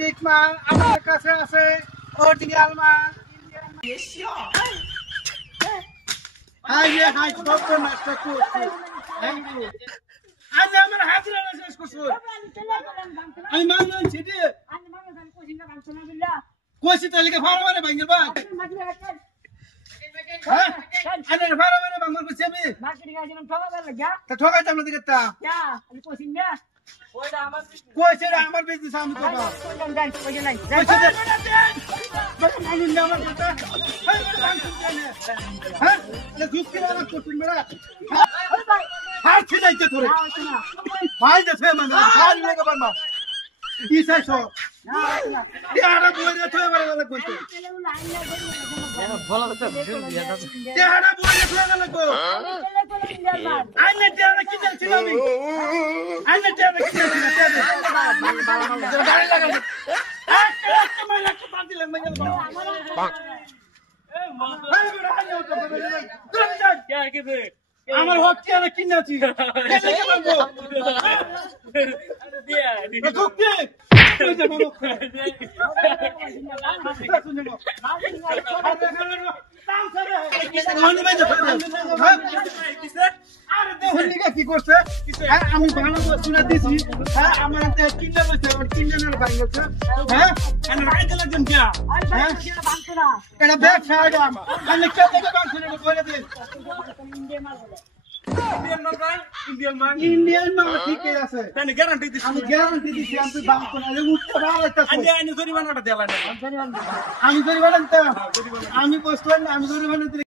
Authentic মাল আমাদের কাছে আছে, অরিজিনাল মাল। হাই রে হাই, সব তো নষ্ট করছি। আজ আমার হাজিরা শেষ করছো। আমি মাল আনছি রে, কইছি তাহলে ফাড়া মানে ভাঙির বা হ্যাঁ আরে ফাড়া মানে ভাঙর কইছি আমি তা ঠকাইতাম না দিকে তা কইছে রে আমার বিজনেস আমি করব। কইছে রে মানুষ না আমার কথা হ্যাঁ এ যুক্তি না করছিস মেরা হাত ছিলাইতে তোরে ভাই দেখে মানে হাত লেগে বাবা ইসাইছো তেহারা বইরে থয়ে বড় গলা কইছে তেহারা বইরে থয়ে গলা কো আইনে তেহারা কি দেখছিস আমি আইনে তেহারা কি দেখছিস গাড়ি লাগা একটা মাইল একটা বাদ দিলাম মাইল আমার হক কি আর কিনাছি কেন কে বলবো দিয়া যুক্তি কইতে বলো কি করছে আমি ভালো শুনে দিছি হ্যাঁ আমার কিনা বলছে আমার কিনার ভাই বলছে হ্যাঁ আমি রাইতে লাগছেন কে হ্যাঁ এটা ব্যবসা আমি কে থেকে বাংলা শুনে বলে দিন ইন্ডিয়ান মাল ঠিক আছে আমি গ্যারান্টি দিছি আমি বাংলা না উঠতে ভালো একটা আমি জরিমানাটা দিলাম আমি জরিমানা দিতাম আমি বসলাম আমি জরিমানা